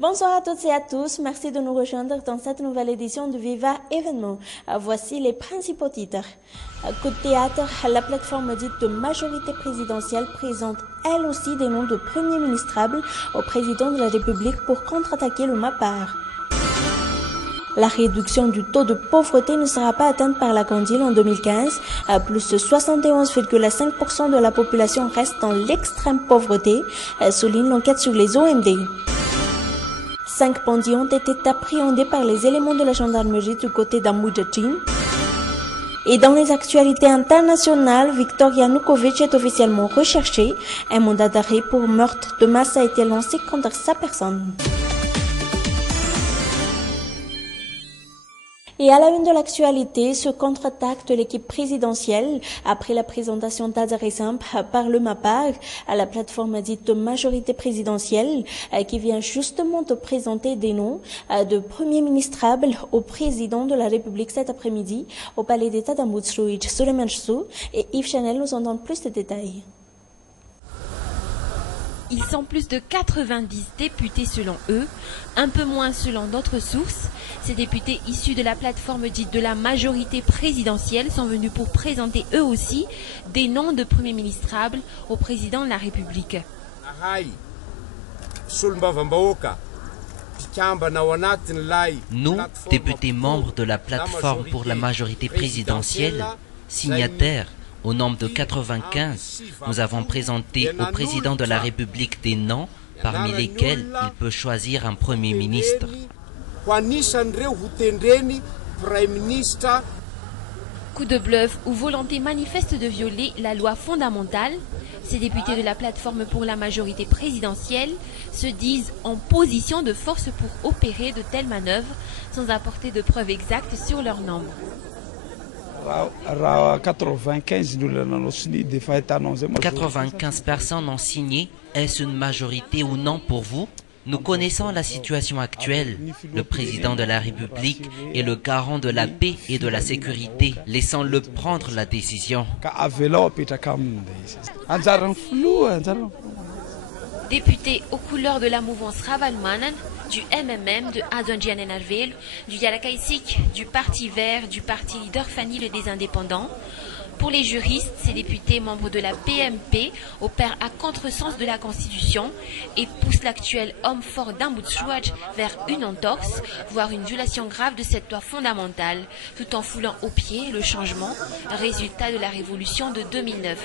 Bonsoir à toutes et à tous. Merci de nous rejoindre dans cette nouvelle édition de Viva Événement. Voici les principaux titres. Coup de théâtre, la plateforme dite de majorité présidentielle présente elle aussi des noms de premiers ministrables au président de la République pour contre-attaquer le MAPAR. La réduction du taux de pauvreté ne sera pas atteinte par la Condil en 2015. Plus de 71,5% de la population reste dans l'extrême pauvreté, souligne l'enquête sur les OMD. 5 bandits ont été appréhendés par les éléments de la gendarmerie du côté d'Amoujatin. Et dans les actualités internationales, Viktor Yanukovych est officiellement recherché. Un mandat d'arrêt pour meurtre de masse a été lancé contre sa personne. Et à la une de l'actualité, ce contre-attaque de l'équipe présidentielle après la présentation d'Adaresamp par le MAPAR à la plateforme dite de majorité présidentielle qui vient justement de présenter des noms de premiers ministrables au président de la République cet après-midi au palais d'État d'Amoutsrouich. Suleiman Chsou et Yves Chanel nous en donnent plus de détails. Ils sont plus de 90 députés selon eux, un peu moins selon d'autres sources. Ces députés issus de la plateforme dite de la majorité présidentielle sont venus pour présenter eux aussi des noms de premiers ministrables au président de la République. Nous, députés membres de la plateforme pour la majorité présidentielle, signataires au nombre de 95, nous avons présenté au président de la République des noms parmi lesquels il peut choisir un Premier ministre. Coup de bluff ou volonté manifeste de violer la loi fondamentale, ces députés de la plateforme pour la majorité présidentielle se disent en position de force pour opérer de telles manœuvres sans apporter de preuves exactes sur leur nombre. 95 personnes ont signé. Est-ce une majorité ou non pour vous? Nous connaissons la situation actuelle. Le président de la République est le garant de la paix et de la sécurité. Laissons-le prendre la décision. Députés aux couleurs de la mouvance Ravalmanan, du MMM, de Adonjian Enarvel, du Yalakaïsik, du Parti Vert, du Parti Leader Fanny le des Indépendants. Pour les juristes, ces députés membres de la PMP opèrent à contresens de la Constitution et poussent l'actuel homme fort d'Amoutsrouach vers une entorse, voire une violation grave de cette loi fondamentale, tout en foulant aux pieds le changement, résultat de la révolution de 2009.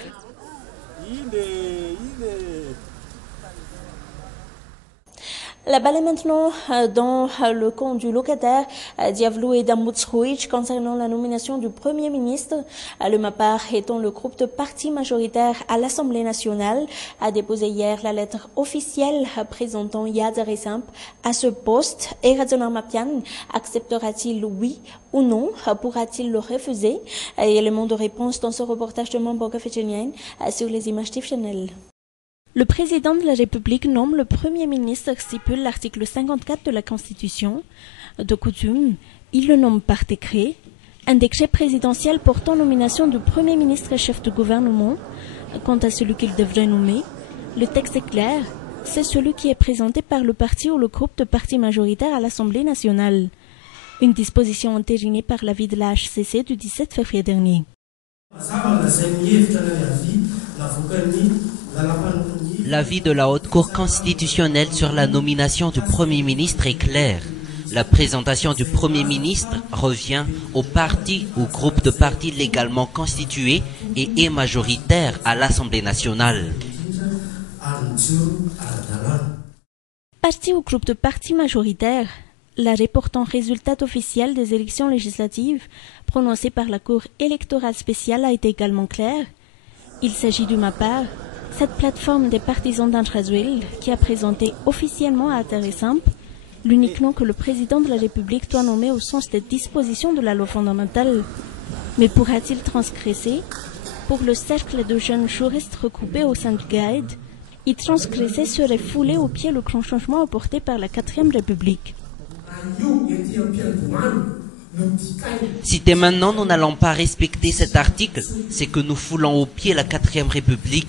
La balle est maintenant dans le camp du locataire Diavlou et d'Amoutsrouich concernant la nomination du Premier ministre. Le MAPAR, étant le groupe de partis majoritaires à l'Assemblée nationale, a déposé hier la lettre officielle présentant Yadaresamp à ce poste. Et Radzonar Mapian acceptera-t-il oui ou non? Pourra-t-il le refuser? Élément de réponse dans ce reportage de Mamboka Fetchenien sur les images d'Yves Chanel. Le président de la République nomme le Premier ministre, stipule l'article 54 de la Constitution. De coutume, il le nomme par décret. Un décret présidentiel portant nomination du Premier ministre et chef de gouvernement. Quant à celui qu'il devrait nommer, le texte est clair. C'est celui qui est présenté par le parti ou le groupe de partis majoritaires à l'Assemblée nationale. Une disposition entérinée par l'avis de la HCC du 17 février dernier. L'avis de la Haute Cour constitutionnelle sur la nomination du Premier ministre est clair. La présentation du Premier ministre revient au parti ou groupe de partis légalement constitué et est majoritaire à l'Assemblée nationale. Parti ou groupe de partis majoritaires, l'arrêt portant résultat officiel des élections législatives prononcé par la Cour électorale spéciale a été également clair. Il s'agit du MAPAR, cette plateforme des partisans d'Andrazouil qui a présenté officiellement à Adaresamp l'unique nom que le président de la République doit nommer au sens des dispositions de la loi fondamentale. Mais pourra-t-il transgresser? Pour le cercle de jeunes juristes regroupés au sein du GAED, y transgresser serait fouler au pied le grand changement apporté par la 4e République. Si dès maintenant nous n'allons pas respecter cet article, c'est que nous foulons au pied la 4e République.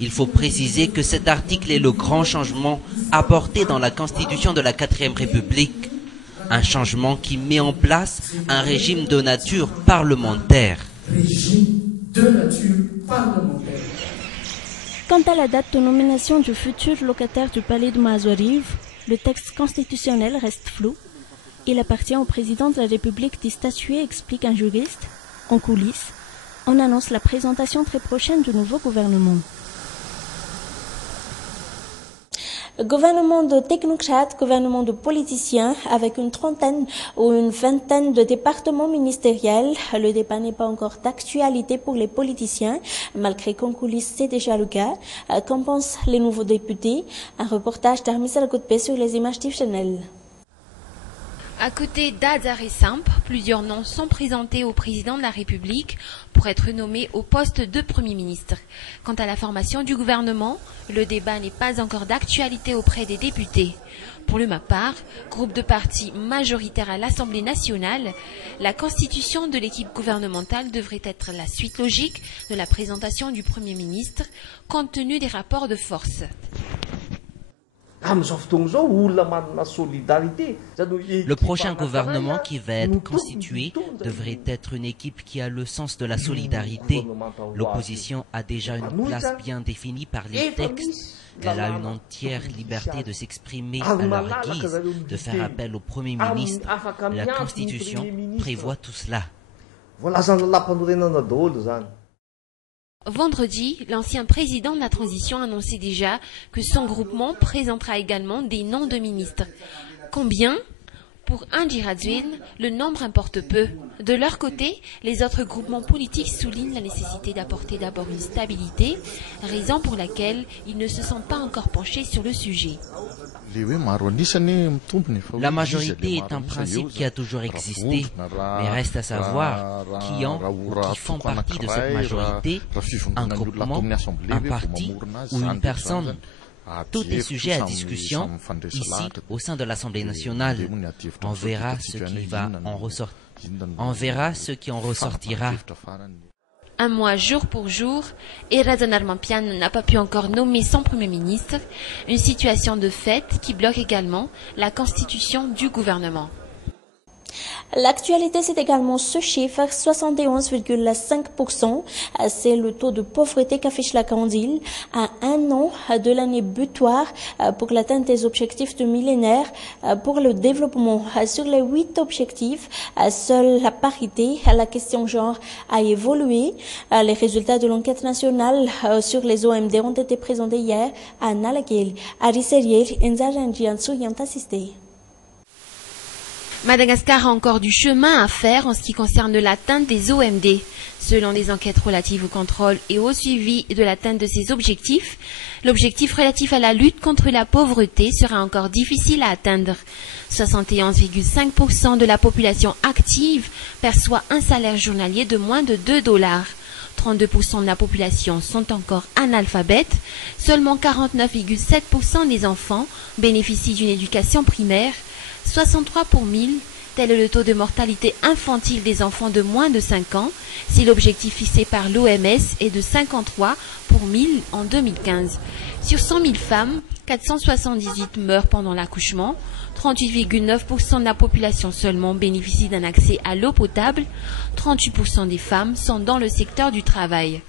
Il faut préciser que cet article est le grand changement apporté dans la Constitution de la 4e République. Un changement qui met en place un régime de nature parlementaire. Quant à la date de nomination du futur locataire du palais de Mazouariv, le texte constitutionnel reste flou. Il appartient au président de la République d'y statuer, explique un juriste. En coulisses, on annonce la présentation très prochaine du nouveau gouvernement. Gouvernement de technocrates, gouvernement de politiciens, avec une trentaine ou une vingtaine de départements ministériels. Le débat n'est pas encore d'actualité pour les politiciens, malgré qu'en coulisses c'est déjà le cas. Qu'en pensent les nouveaux députés? Un reportage d'Armis Salakotpe sur les images d'Yves Chanel. À côté d'Azar et Samp, plusieurs noms sont présentés au président de la République pour être nommé au poste de Premier ministre. Quant à la formation du gouvernement, le débat n'est pas encore d'actualité auprès des députés. Pour le MAPAR, groupe de partis majoritaire à l'Assemblée nationale, la constitution de l'équipe gouvernementale devrait être la suite logique de la présentation du Premier ministre, compte tenu des rapports de force. Le prochain gouvernement qui va être constitué devrait être une équipe qui a le sens de la solidarité. L'opposition a déjà une place bien définie par les textes. Elle a une entière liberté de s'exprimer à leur guise, de faire appel au Premier ministre. La Constitution prévoit tout cela. Vendredi, l'ancien président de la transition annonçait déjà que son groupement présentera également des noms de ministres. Combien? Pour Angie Radzwin, le nombre importe peu. De leur côté, les autres groupements politiques soulignent la nécessité d'apporter d'abord une stabilité, raison pour laquelle ils ne se sont pas encore penchés sur le sujet. La majorité est un principe qui a toujours existé, mais reste à savoir qui ont ou qui font partie de cette majorité, un groupement, un parti ou une personne. Tout est sujet à discussion ici au sein de l'Assemblée nationale. On verra ce qui en ressortira. Un mois jour pour jour, et Razan Armampian n'a pas pu encore nommer son Premier ministre, une situation de fait qui bloque également la constitution du gouvernement. L'actualité, c'est également ce chiffre, 71,5%. C'est le taux de pauvreté qu'affiche la Candile à un an de l'année butoir pour l'atteinte des objectifs du millénaire pour le développement. Sur les 8 objectifs, seule la parité, la question genre a évolué. Les résultats de l'enquête nationale sur les OMD ont été présentés hier à Nalagel, à Risserier, Nzajanji et y ont assisté. Madagascar a encore du chemin à faire en ce qui concerne l'atteinte des OMD. Selon les enquêtes relatives au contrôle et au suivi de l'atteinte de ces objectifs, l'objectif relatif à la lutte contre la pauvreté sera encore difficile à atteindre. 71,5% de la population active perçoit un salaire journalier de moins de $2. 32% de la population sont encore analphabètes. Seulement 49,7% des enfants bénéficient d'une éducation primaire. 63 pour 1000, tel est le taux de mortalité infantile des enfants de moins de 5 ans, si l'objectif fixé par l'OMS est de 53 pour 1000 en 2015. Sur 100 000 femmes, 478 meurent pendant l'accouchement, 38,9% de la population seulement bénéficie d'un accès à l'eau potable, 38% des femmes sont dans le secteur du travail.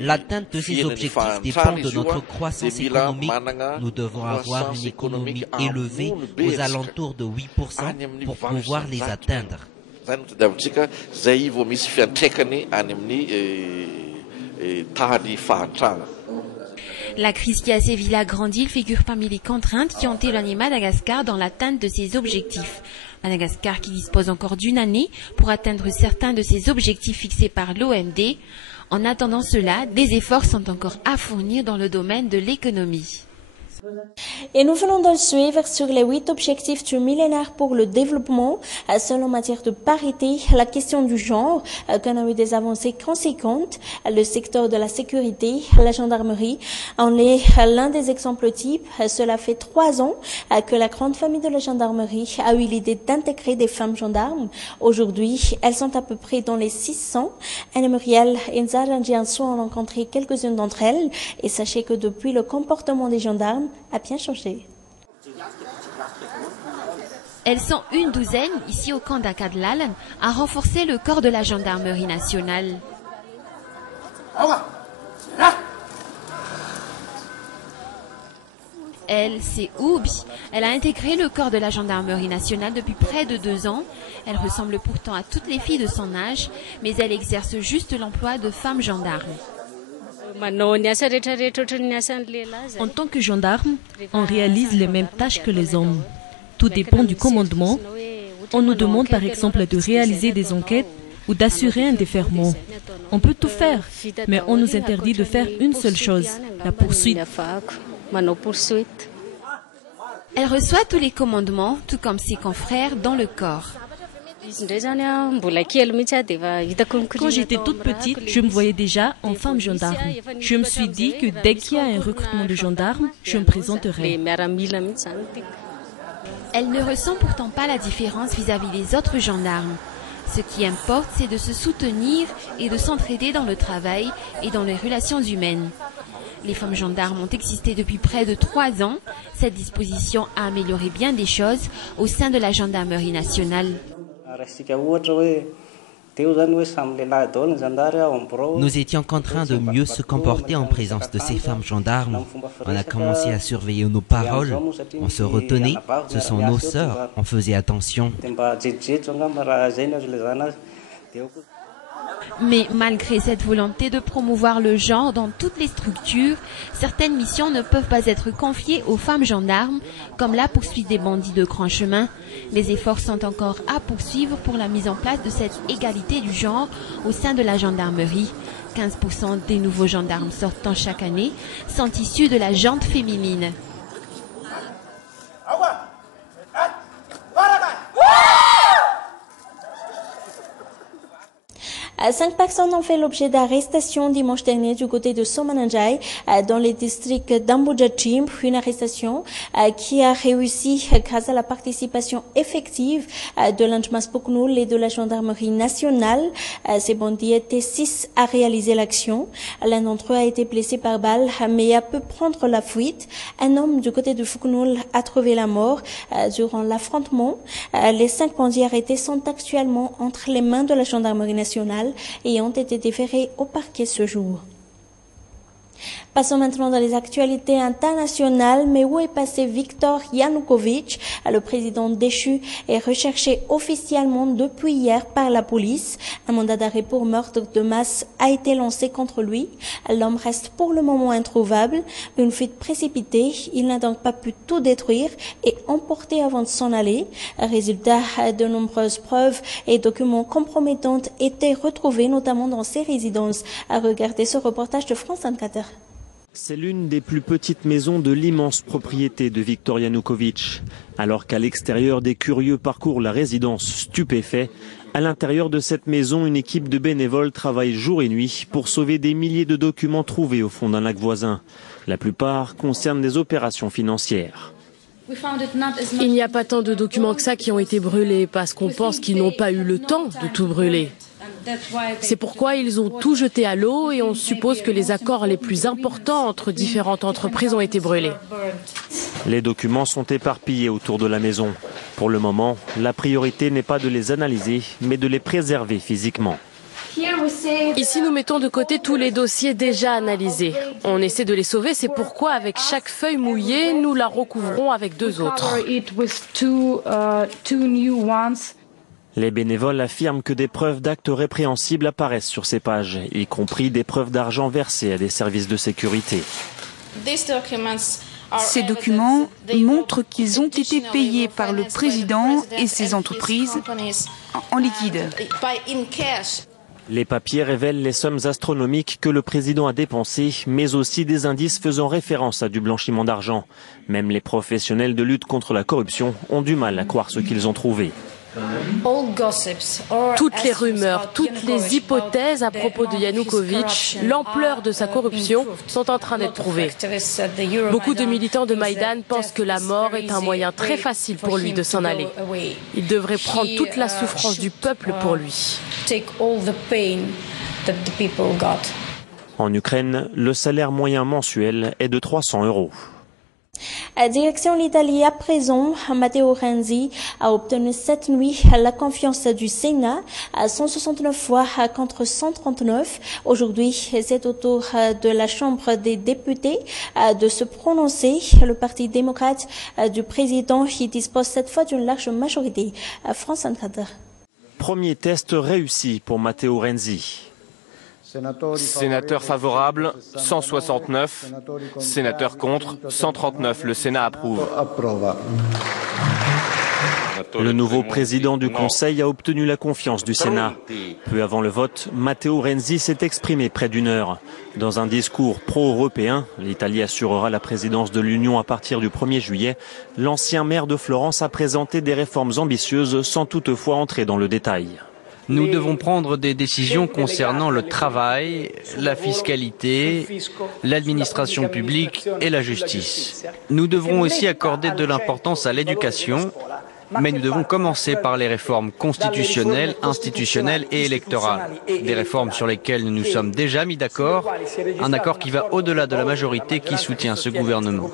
L'atteinte de ces objectifs dépend de notre croissance économique. Nous devons avoir une économie élevée aux alentours de 8% pour pouvoir les atteindre. La crise qui a sévi la Grande Île figure parmi les contraintes qui ont éloigné Madagascar dans l'atteinte de ses objectifs. Madagascar qui dispose encore d'une année pour atteindre certains de ses objectifs fixés par l'OMD. En attendant cela, des efforts sont encore à fournir dans le domaine de l'économie. Et nous venons de le suivre sur les 8 objectifs du millénaire pour le développement. Seul en matière de parité, la question du genre, qu'on a eu des avancées conséquentes. Le secteur de la sécurité, la gendarmerie, en est l'un des exemples types. Cela fait 3 ans que la grande famille de la gendarmerie a eu l'idée d'intégrer des femmes gendarmes. Aujourd'hui, elles sont à peu près dans les 600. Anne Muriel et Nzara Ndianso ont rencontré quelques-unes d'entre elles. Et sachez que depuis, le comportement des gendarmes a bien changé. Elles sont une douzaine, ici au camp d'Akadlal, à renforcer le corps de la gendarmerie nationale. Elle, c'est Oubi. Elle a intégré le corps de la gendarmerie nationale depuis près de 2 ans. Elle ressemble pourtant à toutes les filles de son âge, mais elle exerce juste l'emploi de femme gendarme. En tant que gendarme, on réalise les mêmes tâches que les hommes. Tout dépend du commandement. On nous demande par exemple de réaliser des enquêtes ou d'assurer un déferrement. On peut tout faire, mais on nous interdit de faire une seule chose, la poursuite. Elle reçoit tous les commandements, tout comme ses confrères dans le corps. Quand j'étais toute petite, je me voyais déjà en femme gendarme. Je me suis dit que dès qu'il y a un recrutement de gendarmes, je me présenterai. Elle ne ressent pourtant pas la différence vis-à-vis des autres gendarmes. Ce qui importe, c'est de se soutenir et de s'entraider dans le travail et dans les relations humaines. Les femmes gendarmes ont existé depuis près de 3 ans. Cette disposition a amélioré bien des choses au sein de la gendarmerie nationale. Nous étions contraints de mieux se comporter en présence de ces femmes gendarmes. On a commencé à surveiller nos paroles. On se retenait. Ce sont nos sœurs. On faisait attention. Mais malgré cette volonté de promouvoir le genre dans toutes les structures, certaines missions ne peuvent pas être confiées aux femmes gendarmes, comme la poursuite des bandits de grand chemin. Les efforts sont encore à poursuivre pour la mise en place de cette égalité du genre au sein de la gendarmerie. 15% des nouveaux gendarmes sortant chaque année sont issus de la gente féminine. 5 personnes ont fait l'objet d'arrestations dimanche dernier du côté de Somananjai, dans les districts d'Ambujachim. Une arrestation qui a réussi grâce à la participation effective de l'Anjmas Poknoul et de la gendarmerie nationale. Ces bandits étaient 6 à réaliser l'action. L'un d'entre eux a été blessé par balle, mais a pu prendre la fuite. Un homme du côté de Poknoul a trouvé la mort durant l'affrontement. Les 5 bandits arrêtés sont actuellement entre les mains de la gendarmerie nationale et ont été déférés au parquet ce jour. Passons maintenant dans les actualités internationales. Mais où est passé Viktor Yanukovych? Le président déchu est recherché officiellement depuis hier par la police. Un mandat d'arrêt pour meurtre de masse a été lancé contre lui. L'homme reste pour le moment introuvable. Une fuite précipitée. Il n'a donc pas pu tout détruire et emporter avant de s'en aller. Résultat, de nombreuses preuves et documents compromettants étaient retrouvés, notamment dans ses résidences. À regarder ce reportage de France 24. C'est l'une des plus petites maisons de l'immense propriété de Viktor Yanukovych. Alors qu'à l'extérieur, des curieux parcourent la résidence stupéfaits, à l'intérieur de cette maison, une équipe de bénévoles travaille jour et nuit pour sauver des milliers de documents trouvés au fond d'un lac voisin. La plupart concernent des opérations financières. Il n'y a pas tant de documents que ça qui ont été brûlés parce qu'on pense qu'ils n'ont pas eu le temps de tout brûler. C'est pourquoi ils ont tout jeté à l'eau et on suppose que les accords les plus importants entre différentes entreprises ont été brûlés. Les documents sont éparpillés autour de la maison. Pour le moment, la priorité n'est pas de les analyser, mais de les préserver physiquement. Ici, nous mettons de côté tous les dossiers déjà analysés. On essaie de les sauver, c'est pourquoi avec chaque feuille mouillée, nous la recouvrons avec 2 autres. Les bénévoles affirment que des preuves d'actes répréhensibles apparaissent sur ces pages, y compris des preuves d'argent versé à des services de sécurité. Ces documents montrent qu'ils ont été payés par le président et ses entreprises en liquide. Les papiers révèlent les sommes astronomiques que le président a dépensées, mais aussi des indices faisant référence à du blanchiment d'argent. Même les professionnels de lutte contre la corruption ont du mal à croire ce qu'ils ont trouvé. Toutes les rumeurs, toutes les hypothèses à propos de Yanukovych, l'ampleur de sa corruption sont en train d'être prouvées. Beaucoup de militants de Maïdan pensent que la mort est un moyen très facile pour lui de s'en aller. Il devrait prendre toute la souffrance du peuple pour lui. En Ukraine, le salaire moyen mensuel est de 300 €. Direction l'Italie à présent, Matteo Renzi a obtenu cette nuit la confiance du Sénat à 169 voix contre 139. Aujourd'hui, c'est au tour de la Chambre des députés de se prononcer. Le Parti démocrate du président y dispose cette fois d'une large majorité. France 24. Premier test réussi pour Matteo Renzi. Sénateur favorable, 169. Sénateur contre, 139. Le Sénat approuve. Le nouveau président du Conseil a obtenu la confiance du Sénat. Peu avant le vote, Matteo Renzi s'est exprimé près d'1 heure. Dans un discours pro-européen, l'Italie assurera la présidence de l'Union à partir du 1er juillet. L'ancien maire de Florence a présenté des réformes ambitieuses sans toutefois entrer dans le détail. Nous devons prendre des décisions concernant le travail, la fiscalité, l'administration publique et la justice. Nous devrons aussi accorder de l'importance à l'éducation, mais nous devons commencer par les réformes constitutionnelles, institutionnelles et électorales. Des réformes sur lesquelles nous nous sommes déjà mis d'accord, un accord qui va au-delà de la majorité qui soutient ce gouvernement.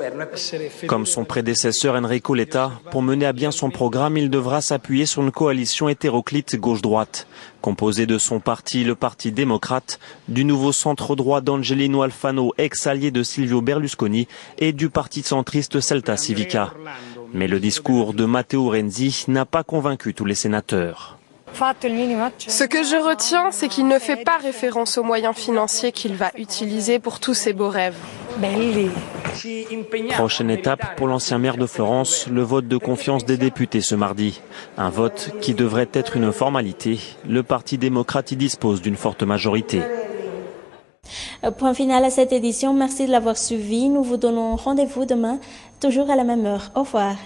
Comme son prédécesseur Enrico Letta, pour mener à bien son programme, il devra s'appuyer sur une coalition hétéroclite gauche-droite, composée de son parti, le Parti démocrate, du nouveau centre-droit d'Angelino Alfano, ex-allié de Silvio Berlusconi, et du parti centriste Celta Civica. Mais le discours de Matteo Renzi n'a pas convaincu tous les sénateurs. Ce que je retiens, c'est qu'il ne fait pas référence aux moyens financiers qu'il va utiliser pour tous ses beaux rêves. Prochaine étape pour l'ancien maire de Florence, le vote de confiance des députés ce mardi. Un vote qui devrait être une formalité. Le Parti démocrate y dispose d'une forte majorité. Point final à cette édition. Merci de l'avoir suivi. Nous vous donnons rendez-vous demain, toujours à la même heure. Au revoir.